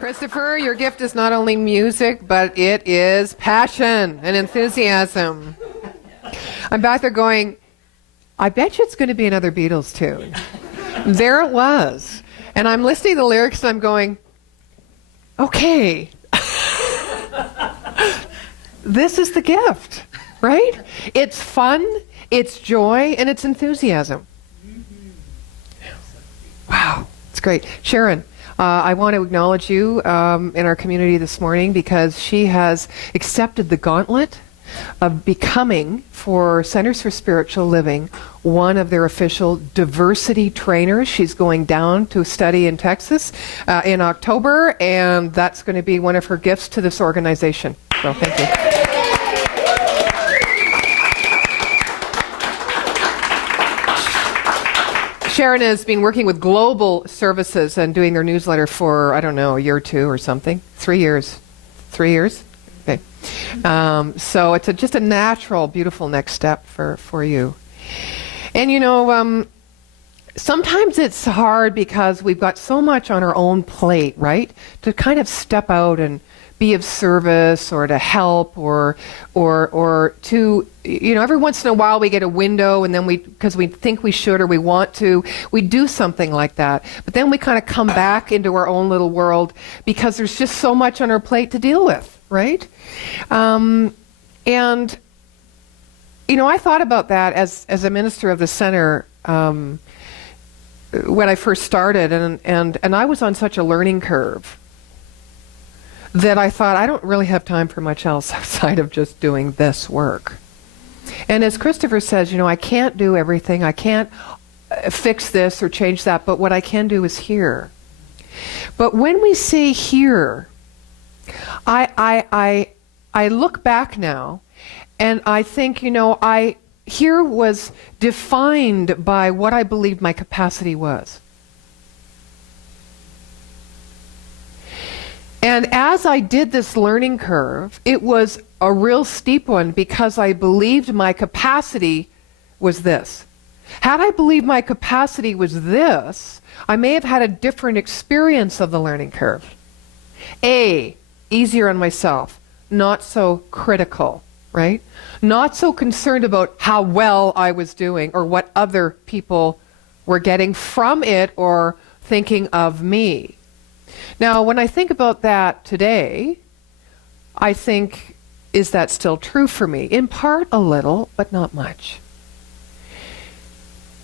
Christopher, your gift is not only music, but it is passion and enthusiasm. I'm back there going, I bet you it's going to be another Beatles tune. There it was. And I'm listening to the lyrics and I'm going, okay, this is the gift, right? It's fun, it's joy, and it's enthusiasm. Wow, it's great. Sharon, I want to acknowledge you in our community this morning because she has accepted the gauntlet of becoming, for Centers for Spiritual Living, one of their official diversity trainers. She's going down to study in Texas in October, and that's going to be one of her gifts to this organization. So thank you. Sharon has been working with Global Services and doing their newsletter for, I don't know, a year or two or something. 3 years. 3 years? Okay. So it's just a natural, beautiful next step for you. And you know, sometimes it's hard because we've got so much on our own plate, right? To kind of step out and be of service or to help or to, you know, every once in a while we get a window and then because we think we should or we want to, we do something like that. But then we kind of come back into our own little world because there's just so much on our plate to deal with, right? And, you know, I thought about that as a minister of the center when I first started, and I was on such a learning curve that I thought, I don't really have time for much else outside of just doing this work. And as Christopher says, you know, I can't do everything. I can't fix this or change that, but what I can do is hear. But when we say hear, I look back now and I think, you know, here was defined by what I believed my capacity was. And as I did this learning curve, it was a real steep one because I believed my capacity was this. Had I believed my capacity was this, I may have had a different experience of the learning curve. Easier on myself, not so critical, right? Not so concerned about how well I was doing or what other people were getting from it or thinking of me. Now, when I think about that today, I think, is that still true for me? In part, a little, but not much.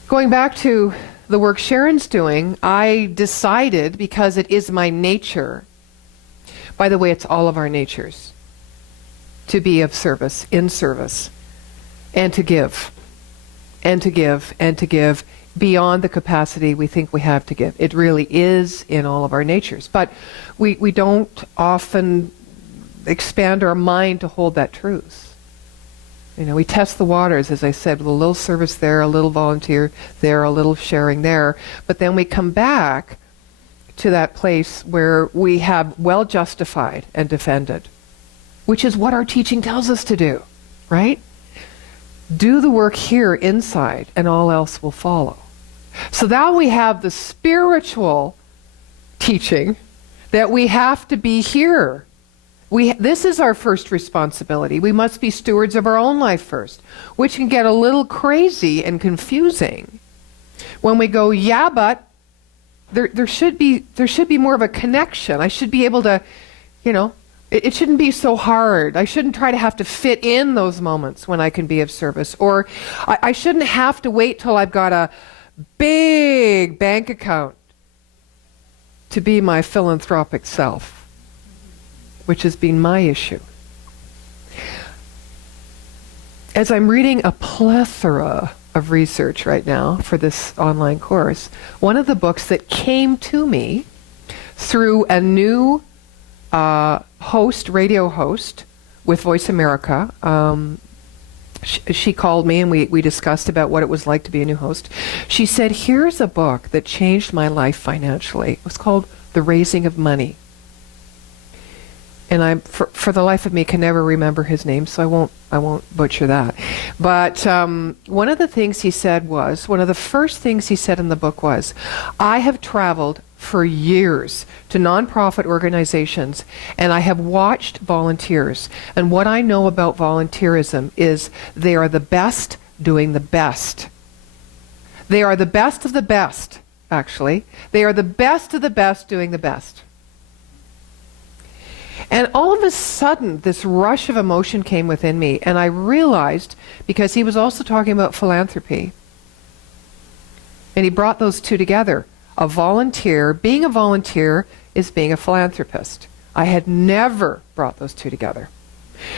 Going back to the work Sharon's doing, I decided, because it is my nature, by the way, it's all of our natures, to be of service, in service, and to give, and to give, and to give, beyond the capacity we think we have to give. It really is in all of our natures. But we don't often expand our mind to hold that truth. You know, we test the waters, as I said, with a little service there, a little volunteer there, a little sharing there. But then we come back to that place where we have well justified and defended, which is what our teaching tells us to do, right? Do the work here inside and all else will follow. So now we have the spiritual teaching that we have to be here. This is our first responsibility. We must be stewards of our own life first, which can get a little crazy and confusing when we go, yeah, but there should be more of a connection. I should be able to, you know, it shouldn't be so hard. I shouldn't try to have to fit in those moments when I can be of service. Or I shouldn't have to wait till I've got a big bank account to be my philanthropic self, which has been my issue. As I'm reading a plethora of research right now for this online course, one of the books that came to me through a new radio host with Voice America, she called me and we discussed about what it was like to be a new host. She said, here's a book that changed my life financially. It was called The Raising of Money. and I, for the life of me, can never remember his name, so I won't butcher that. But one of the things he said was, one of the first things he said in the book was, I have traveled for years to nonprofit organizations, and I have watched volunteers. And what I know about volunteerism is they are the best doing the best. They are the best of the best, actually. They are the best of the best doing the best. And all of a sudden, this rush of emotion came within me, and I realized, because he was also talking about philanthropy, and he brought those two together. A volunteer, being a volunteer is being a philanthropist. I had never brought those two together.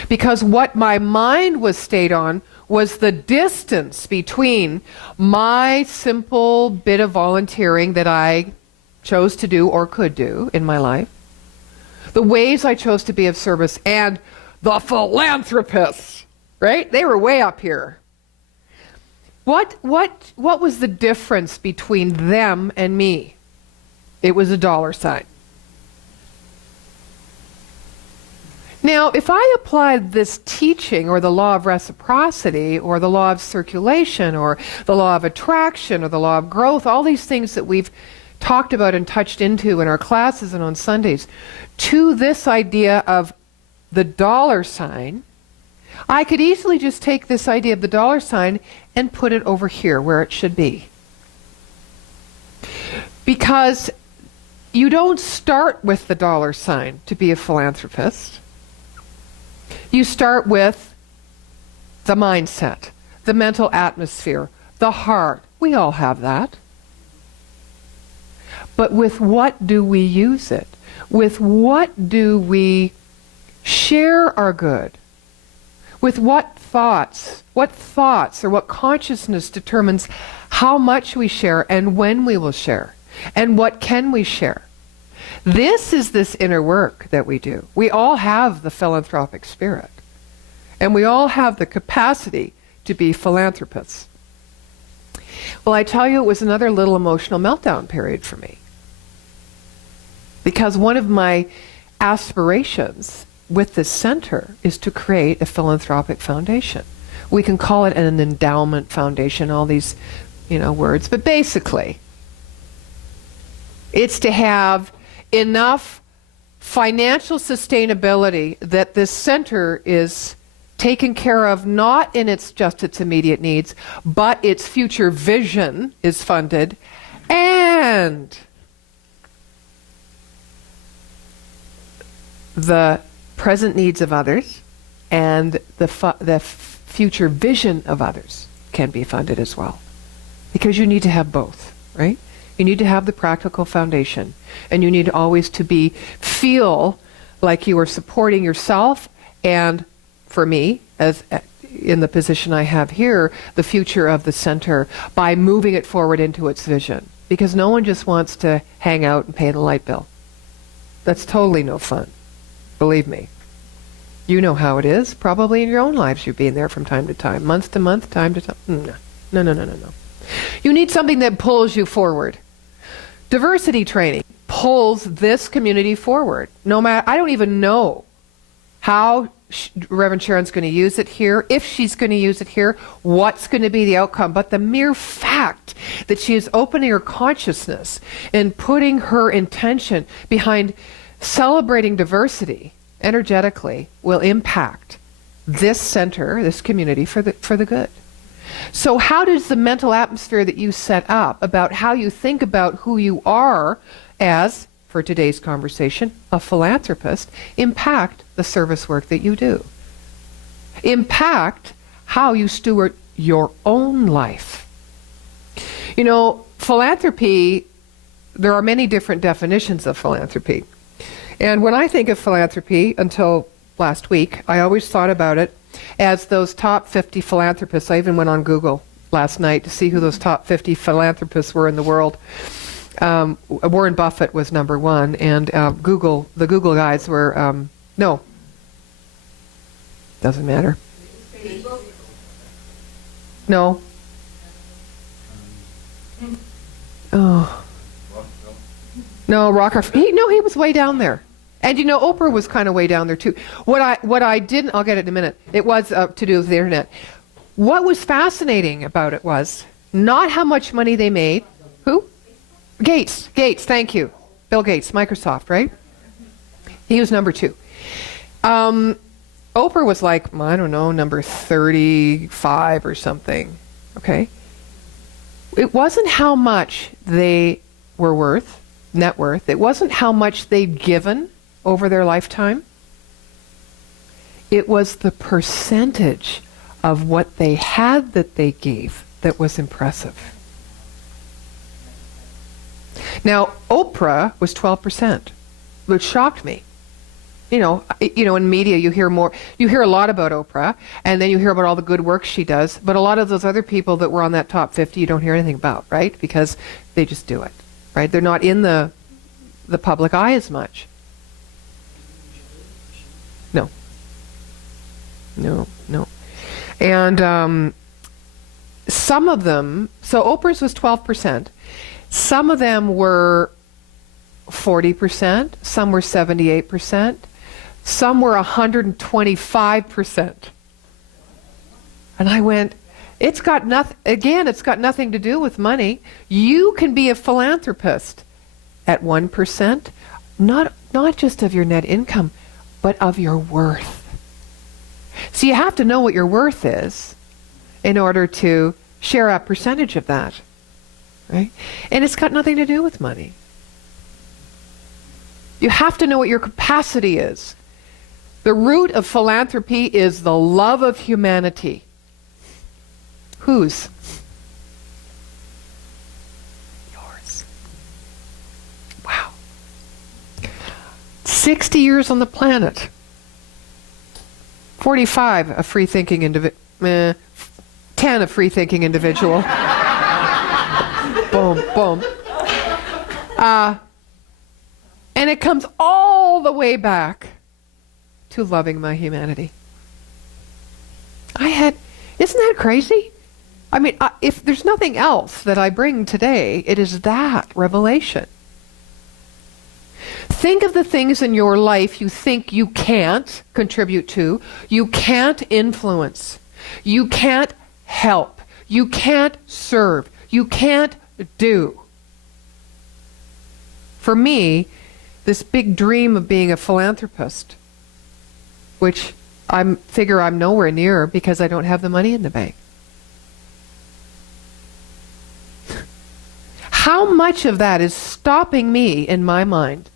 Because what my mind was stayed on was the distance between my simple bit of volunteering that I chose to do or could do in my life, the ways I chose to be of service, and the philanthropists, right? They were way up here. What was the difference between them and me? It was a dollar sign. Now, if I applied this teaching, or the law of reciprocity, or the law of circulation, or the law of attraction, or the law of growth, all these things that we've talked about and touched into in our classes and on Sundays, to this idea of the dollar sign, I could easily just take this idea of the dollar sign and put it over here where it should be. Because you don't start with the dollar sign to be a philanthropist. You start with the mindset, the mental atmosphere, the heart. We all have that. But with what do we use it? With what do we share our good? With what thoughts or what consciousness determines how much we share and when we will share and what can we share? This is this inner work that we do. We all have the philanthropic spirit, and we all have the capacity to be philanthropists. Well, I tell you, it was another little emotional meltdown period for me, because one of my aspirations with this center is to create a philanthropic foundation. We can call it an endowment foundation, all these, words, but basically, it's to have enough financial sustainability that this center is taken care of, not in just its immediate needs, but its future vision is funded, and the present needs of others and the future vision of others can be funded as well. Because you need to have both, right? You need to have the practical foundation, and you need always to feel like you are supporting yourself, and for me, as in the position I have here, the future of the center, by moving it forward into its vision. Because no one just wants to hang out and pay the light bill. That's totally no fun. Believe me. You know how it is. Probably in your own lives you've been there from time to time. Month to month, time to time. No. You need something that pulls you forward. Diversity training pulls this community forward. No matter, I don't even know how Reverend Sharon's going to use it here, if she's going to use it here, what's going to be the outcome. But the mere fact that she is opening her consciousness and putting her intention behind celebrating diversity energetically will impact this center, this community, for the good. So how does the mental atmosphere that you set up about how you think about who you are as, for today's conversation, a philanthropist, impact the service work that you do? Impact how you steward your own life. Philanthropy, there are many different definitions of philanthropy. And when I think of philanthropy, until last week, I always thought about it as those top 50 philanthropists. I even went on Google last night to see who those top 50 philanthropists were in the world. Warren Buffett was number one, and the Google guys were, no. Doesn't matter. No. Oh. No, he was way down there. And Oprah was kind of way down there too. What I didn't, I'll get it in a minute. It was to do with the internet. What was fascinating about it was not how much money they made. Who? Gates, thank you. Bill Gates, Microsoft, right? He was number 2. Oprah was like, I don't know, number 35 or something. Okay? It wasn't how much they were worth, net worth. It wasn't how much they'd given over their lifetime. It was the percentage of what they had that they gave that was impressive. Now, Oprah was 12%, which shocked me. In media you hear a lot about Oprah, and then you hear about all the good work she does, but a lot of those other people that were on that top 50 you don't hear anything about, right? Because they just do it, right? They're not in the public eye as much. No. And some of them, so Oprah's was 12%. Some of them were 40%, some were 78%, some were 125%. And I went, it's got nothing to do with money. You can be a philanthropist at 1%, not just of your net income, but of your worth. So you have to know what your worth is in order to share a percentage of that, right? And it's got nothing to do with money. You have to know what your capacity is. The root of philanthropy is the love of humanity. Whose? Yours. Wow. 60 years on the planet. 45, a free-thinking individual. 10, a free-thinking individual. Boom, boom. And it comes all the way back to loving my humanity. Isn't that crazy? I mean, if there's nothing else that I bring today, it is that revelation. Think of the things in your life you think you can't contribute to, you can't influence, you can't help, you can't serve, you can't do. For me, this big dream of being a philanthropist, which I figure I'm nowhere near because I don't have the money in the bank. How much of that is stopping me, in my mind,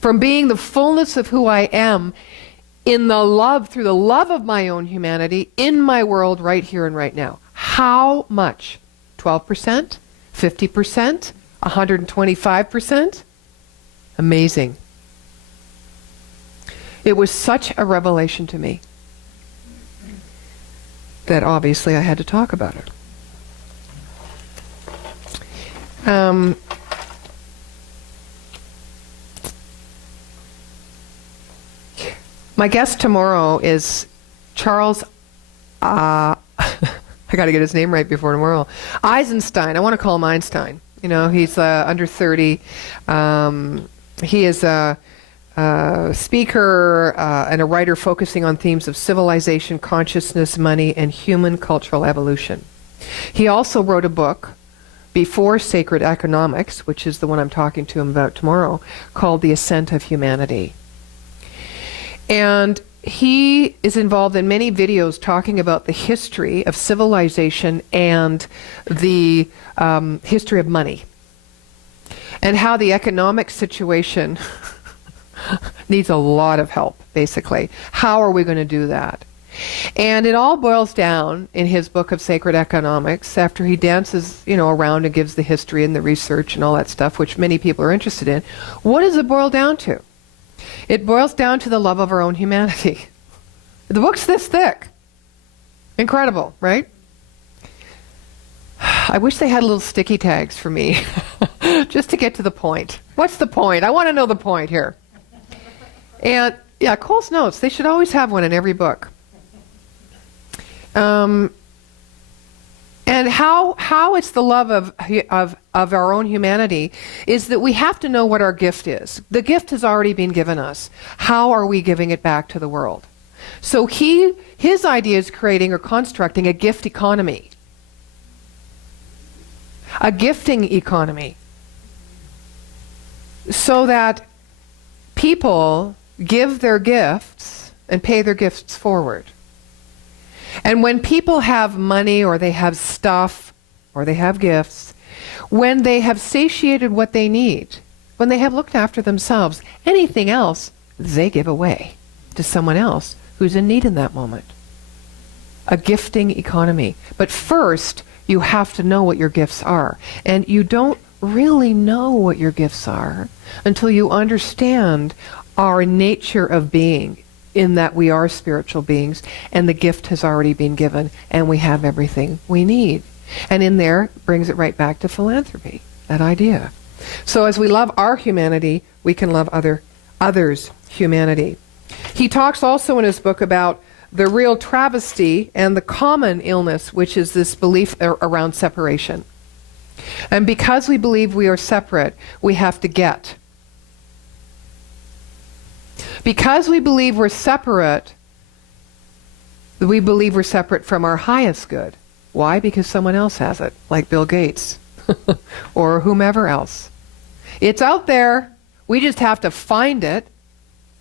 from being the fullness of who I am in the love, through the love of my own humanity, in my world right here and right now? How much? 12%? 50%? 125%? Amazing. It was such a revelation to me that obviously I had to talk about it. My guest tomorrow is Charles, I got to get his name right before tomorrow, Eisenstein. I want to call him Einstein. He's under 30. He is a speaker and a writer focusing on themes of civilization, consciousness, money, and human cultural evolution. He also wrote a book before Sacred Economics, which is the one I'm talking to him about tomorrow, called The Ascent of Humanity. And he is involved in many videos talking about the history of civilization and the history of money, and how the economic situation needs a lot of help, basically. How are we going to do that? And it all boils down in his book of Sacred Economics, after he dances, around and gives the history and the research and all that stuff, which many people are interested in. What does it boil down to? It boils down to the love of our own humanity. The book's this thick. Incredible, right? I wish they had little sticky tags for me, just to get to the point. What's the point? I want to know the point here. And yeah, Cole's Notes, they should always have one in every book. And how it's the love of of our own humanity is that we have to know what our gift is. The gift has already been given us. How are we giving it back to the world? So his idea is creating or constructing a gift economy. A gifting economy. So that people give their gifts and pay their gifts forward. And when people have money or they have stuff or they have gifts, when they have satiated what they need, when they have looked after themselves, anything else they give away to someone else who's in need in that moment. A gifting economy. But first, you have to know what your gifts are. And you don't really know what your gifts are until you understand our nature of being, in that we are spiritual beings, and the gift has already been given, and we have everything we need. And in there, brings it right back to philanthropy, that idea. So as we love our humanity, we can love others' humanity. He talks also in his book about the real travesty and the common illness, which is this belief around separation. And because we believe we are separate, we have to get. Because we believe we're separate, we believe we're separate from our highest good. Why? Because someone else has it, like Bill Gates or whomever else. It's out there. We just have to find it,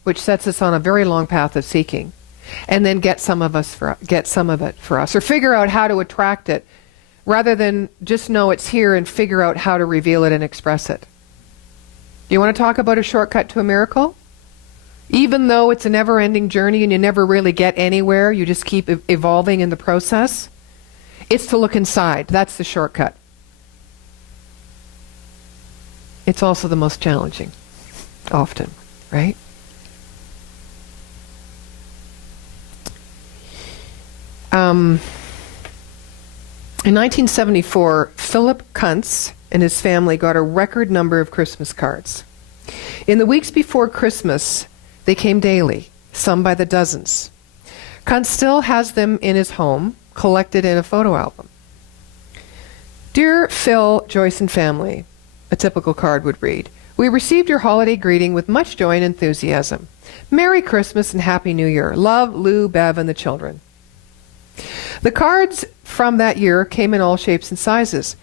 which sets us on a very long path of seeking, and then get some of it for us, or figure out how to attract it, rather than just know it's here and figure out how to reveal it and express it. You want to talk about a shortcut to a miracle? Even though it's a never-ending journey and you never really get anywhere, you just keep evolving in the process, it's to look inside. That's the shortcut. It's also the most challenging, often, right? In 1974, Philip Kuntz and his family got a record number of Christmas cards. In the weeks before Christmas, they came daily, some by the dozens. Kuntz still has them in his home, collected in a photo album. Dear Phil, Joyce, and family, a typical card would read, we received your holiday greeting with much joy and enthusiasm. Merry Christmas and Happy New Year. Love, Lou, Bev, and the children. The cards from that year came in all shapes and sizes,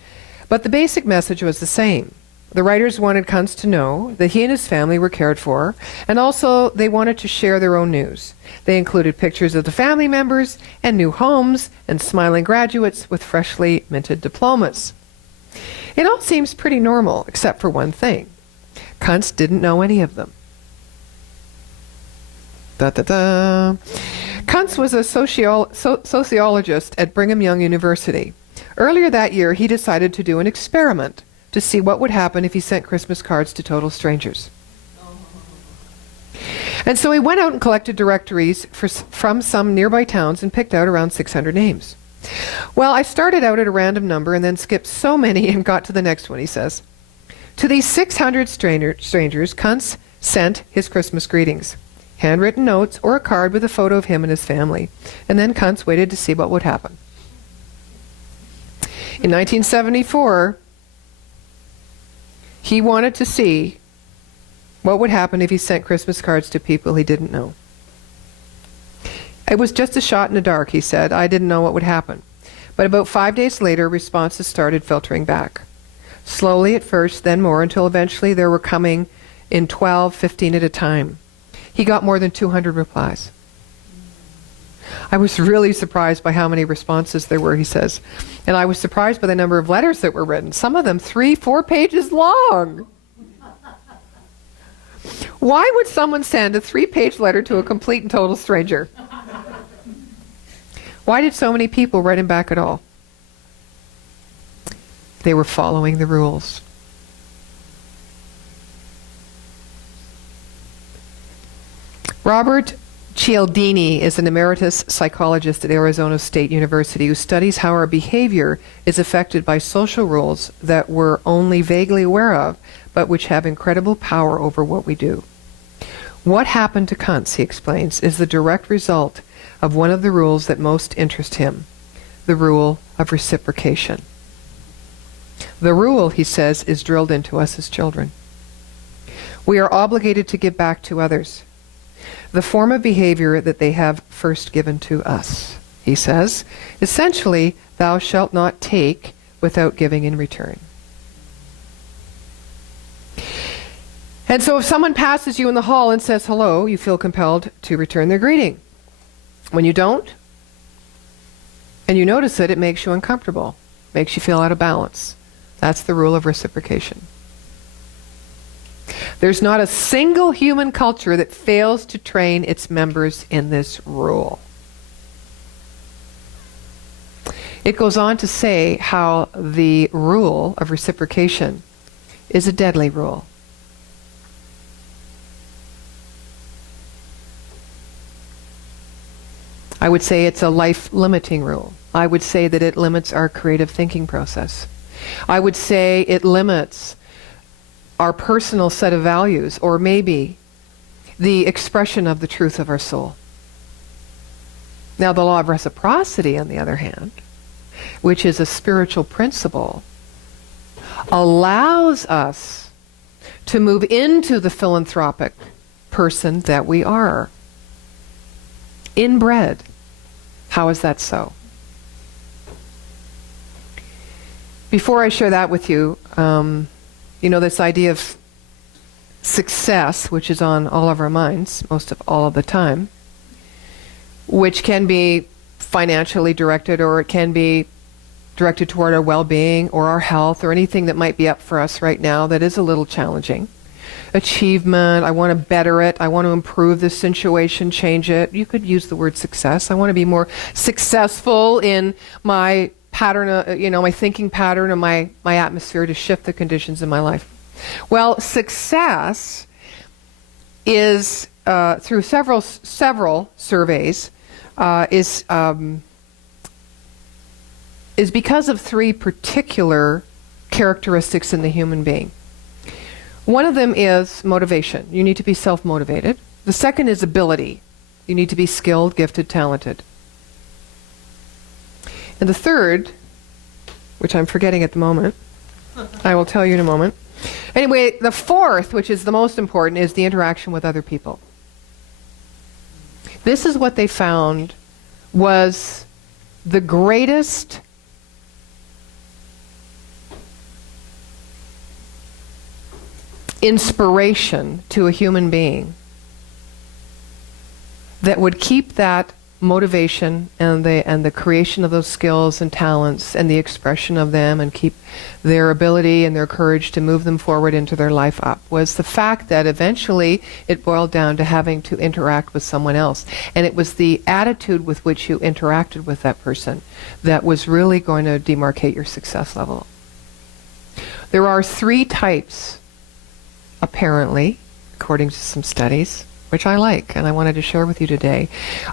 but the basic message was the same. The writers wanted Kuntz to know that he and his family were cared for, and also they wanted to share their own news. They included pictures of the family members and new homes and smiling graduates with freshly minted diplomas. It all seems pretty normal, except for one thing. Kuntz didn't know any of them. Da-da-da. Kuntz was a sociologist at Brigham Young University. Earlier that year, he decided to do an experiment to see what would happen if he sent Christmas cards to total strangers. And so he went out and collected directories from some nearby towns and picked out around 600 names. Well, I started out at a random number and then skipped so many and got to the next one, he says. To these 600 strangers, Kuntz sent his Christmas greetings, handwritten notes or a card with a photo of him and his family. And then Kuntz waited to see what would happen. In 1974, he wanted to see what would happen if he sent Christmas cards to people he didn't know. It was just a shot in the dark, he said. I didn't know what would happen. But about 5 days later, responses started filtering back. Slowly at first, then more, until eventually there were coming in 12, 15 at a time. He got more than 200 replies. I was really surprised by how many responses there were, he says. And I was surprised by the number of letters that were written, some of them 3-4 pages long. Why would someone send a 3-page letter to a complete and total stranger? Why did so many people write him back at all? They were following the rules. Robert Cialdini is an emeritus psychologist at Arizona State University who studies how our behavior is affected by social rules that we're only vaguely aware of, but which have incredible power over what we do. What happened to Kuntz, he explains, is the direct result of one of the rules that most interest him, the rule of reciprocation. The rule, he says, is drilled into us as children. We are obligated to give back to others the form of behavior that they have first given to us. He says, essentially, thou shalt not take without giving in return. And so if someone passes you in the hall and says hello, you feel compelled to return their greeting. When you don't, and you notice it, it makes you uncomfortable, makes you feel out of balance. That's the rule of reciprocation. There's not a single human culture that fails to train its members in this rule. It goes on to say how the rule of reciprocation is a deadly rule. I would say it's a life-limiting rule. I would say that it limits our creative thinking process. I would say it limits our personal set of values, or maybe the expression of the truth of our soul. Now, the law of reciprocity, on the other hand, which is a spiritual principle, allows us to move into the philanthropic person that we are. Inbred. How is that so? Before I share that with you, this idea of success, which is on all of our minds most of all of the time, which can be financially directed, or it can be directed toward our well-being or our health or anything that might be up for us right now that is a little challenging. Achievement, I want to better it, I want to improve this situation, change it. You could use the word success. I want to be more successful in my pattern, my thinking pattern, or my atmosphere to shift the conditions in my life. Well, success is, through several surveys, is because of three particular characteristics in the human being. One of them is motivation. You need to be self-motivated. The second is ability. You need to be skilled, gifted, talented. And the third, which I'm forgetting at the moment, I will tell you in a moment. Anyway, the fourth, which is the most important, is the interaction with other people. This is what they found was the greatest inspiration to a human being that would keep that motivation and the creation of those skills and talents and the expression of them, and keep their ability and their courage to move them forward into their life up, was the fact that eventually it boiled down to having to interact with someone else. And it was the attitude with which you interacted with that person that was really going to demarcate your success level. There are three types, apparently, according to some studies, which I like and I wanted to share with you today,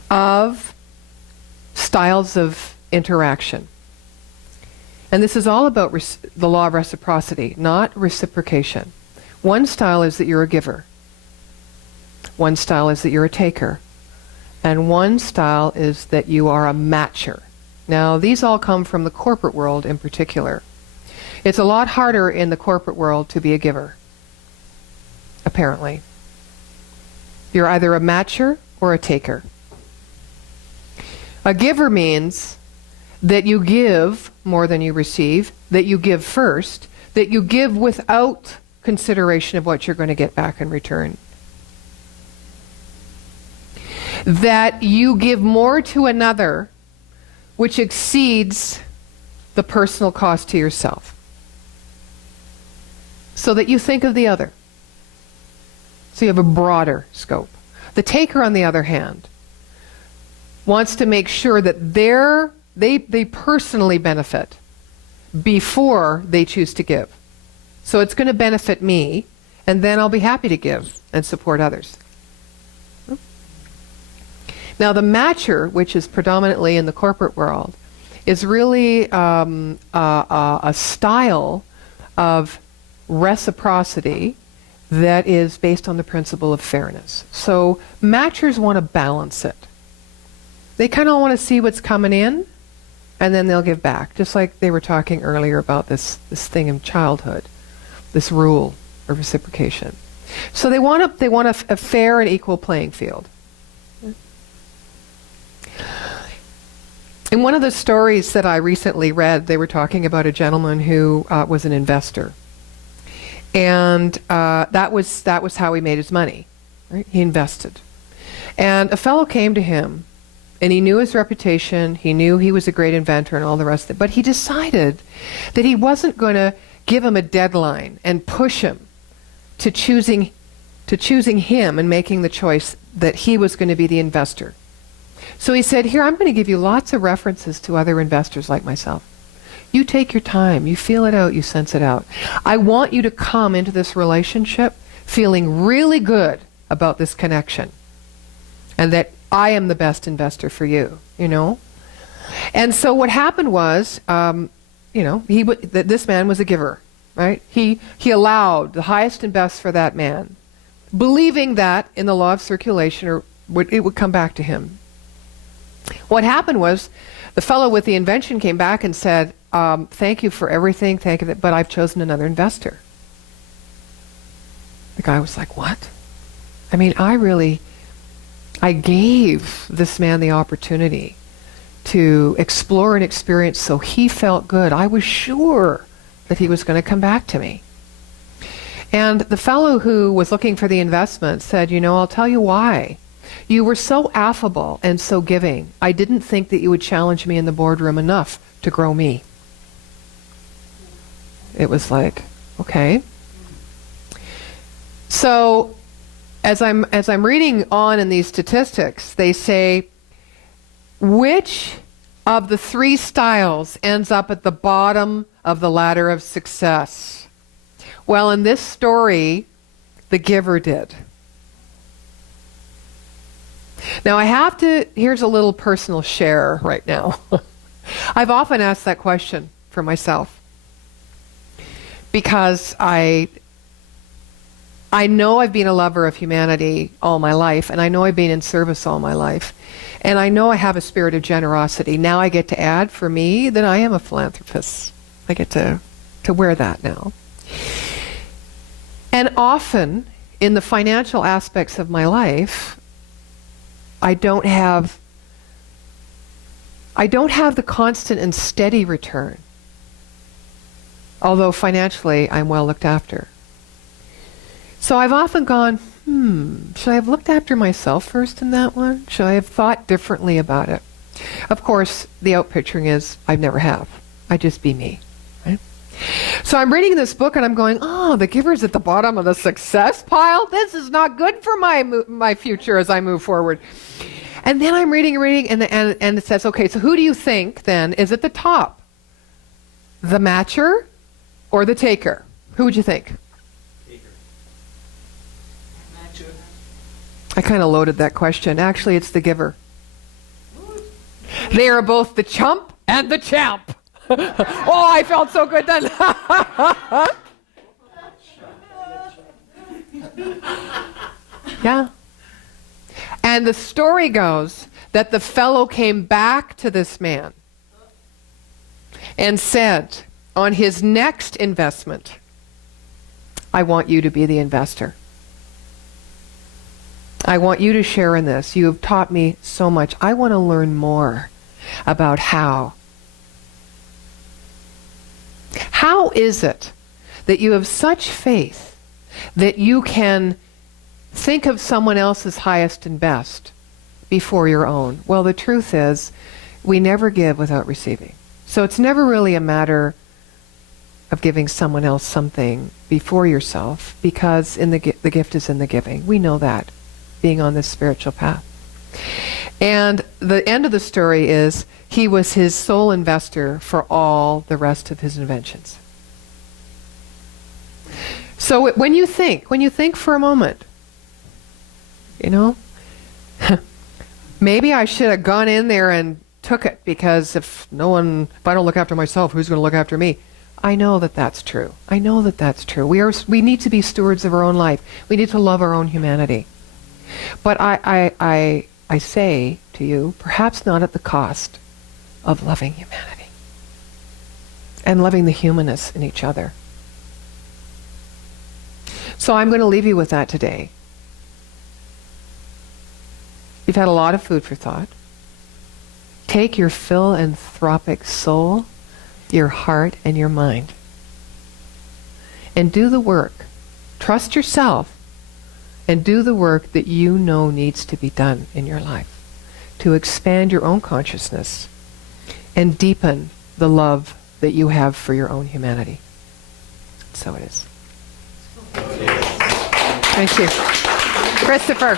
of styles of interaction. And this is all about the law of reciprocity, not reciprocation. One style is that you're a giver. One style is that you're a taker. And one style is that you are a matcher. Now, these all come from the corporate world in particular. It's a lot harder in the corporate world to be a giver, apparently. You're either a matcher or a taker. A giver means that you give more than you receive, that you give first, that you give without consideration of what you're going to get back in return. That you give more to another which exceeds the personal cost to yourself, so that you think of the other. So you have a broader scope. The taker, on the other hand, wants to make sure that they personally benefit before they choose to give. So it's going to benefit me, and then I'll be happy to give and support others. Now, the matcher, which is predominantly in the corporate world, is really a style of reciprocity that is based on the principle of fairness. So matchers want to balance it. They kind of want to see what's coming in, and then they'll give back. Just like they were talking earlier about this thing in childhood, this rule of reciprocation. So they want a fair and equal playing field. In one of the stories that I recently read, they were talking about a gentleman who was an investor. And that was how he made his money. Right? He invested. And a fellow came to him, and he knew his reputation, he knew he was a great inventor and all the rest of it, but he decided that he wasn't going to give him a deadline and push him to choosing him and making the choice that he was going to be the investor. So he said, here, I'm going to give you lots of references to other investors like myself. You take your time, you feel it out, you sense it out. I want you to come into this relationship feeling really good about this connection and that I am the best investor for you, you know? And so what happened was, this man was a giver, right? He allowed the highest and best for that man, believing that in the law of circulation it would come back to him. What happened was the fellow with the invention came back and said, thank you for everything, but I've chosen another investor. The guy was like, what? I mean, I gave this man the opportunity to explore and experience so he felt good. I was sure that he was going to come back to me. And the fellow who was looking for the investment said, I'll tell you why. You were so affable and so giving. I didn't think that you would challenge me in the boardroom enough to grow me. It was like, okay. So as I'm reading on in these statistics, they say, which of the three styles ends up at the bottom of the ladder of success? Well, in this story, the giver did. Now here's a little personal share right now. I've often asked that question for myself because I know I've been a lover of humanity all my life, and I know I've been in service all my life, and I know I have a spirit of generosity. Now I get to add for me that I am a philanthropist. I get to wear that now. And often in the financial aspects of my life, I don't have the constant and steady return. Although financially I'm well looked after. So I've often gone, should I have looked after myself first in that one? Should I have thought differently about it? Of course, the outpicturing is I never have. I just be me. Right? So I'm reading this book and I'm going, the giver's at the bottom of the success pile? This is not good for my future as I move forward. And then I'm reading, and it says, okay, so who do you think then is at the top? The matcher or the taker? Who would you think? I kind of loaded that question. Actually, it's the giver. They are both the chump and the champ. Oh, I felt so good then. Yeah. And the story goes that the fellow came back to this man and said, on his next investment, I want you to be the investor. I want you to share in this. You have taught me so much. I want to learn more about how. How is it that you have such faith that you can think of someone else's highest and best before your own? Well, the truth is, we never give without receiving. So it's never really a matter of giving someone else something before yourself, because the gift is in the giving. We know that, being on this spiritual path. And the end of the story is he was his sole investor for all the rest of his inventions. So when you think for a moment, maybe I should have gone in there and took it, because if I don't look after myself, who's going to look after me? I know that that's true. I know that that's true. We need to be stewards of our own life. We need to love our own humanity. But I say to you, perhaps not at the cost of loving humanity and loving the humanness in each other. So I'm going to leave you with that today. You've had a lot of food for thought. Take your philanthropic soul, your heart, and your mind, and do the work. Trust yourself and do the work that you know needs to be done in your life to expand your own consciousness and deepen the love that you have for your own humanity. So it is. Thank you. Christopher.